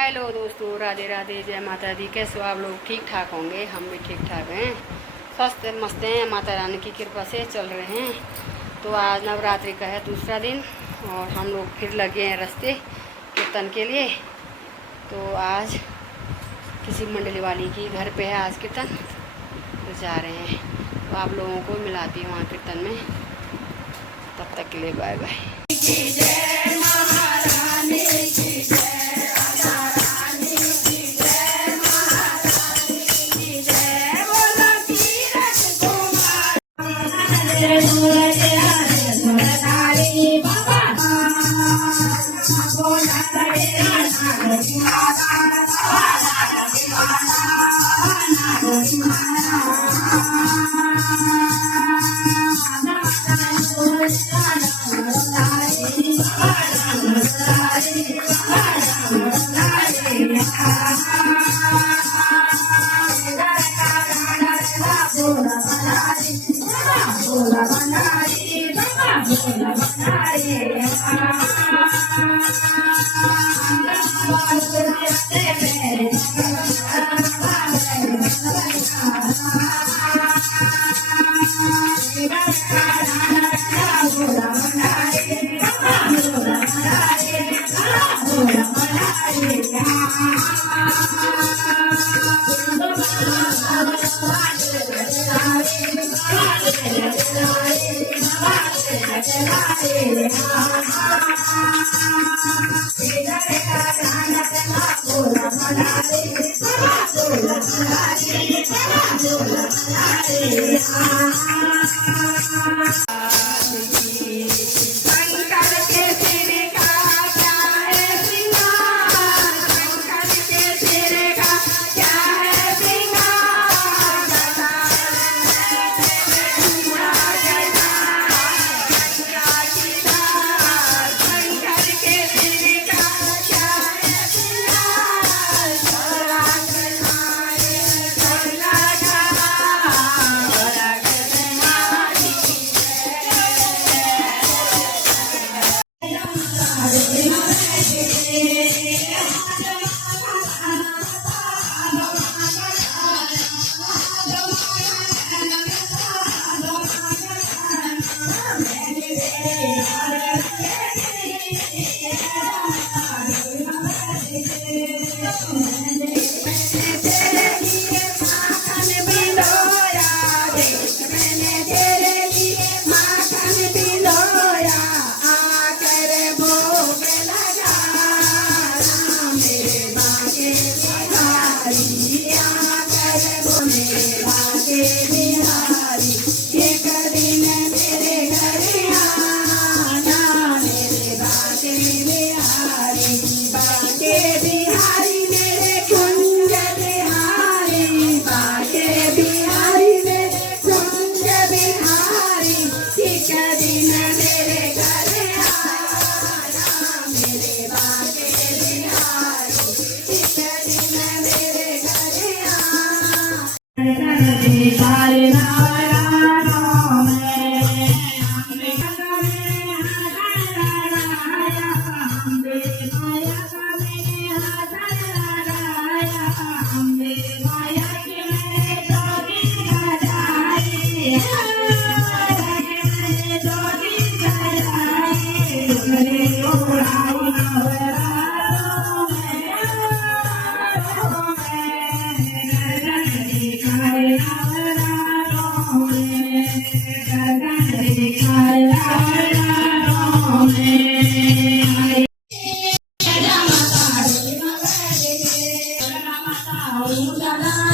Hello दोस्तों, राधे राधे, जय माता दी। कैसे हो आप लोग? ठीक ठाक होंगे, हम भी ठीक ठाक हैं, स्वस्थ मस्त हैं, माता रानी की कृपा से चल रहे हैं। तो आज नवरात्रि का है दूसरा दिन और हम लोग फिर लगे हैं रास्ते कीर्तन के लिए। तो आज किसी मंडली वाली की घर पे है आज कीर्तन, तो जा रहे हैं। तो आप लोगों को मिलाती हूँ वहाँ कीर्तन में। तब तक के लिए बाय बाय। Bye.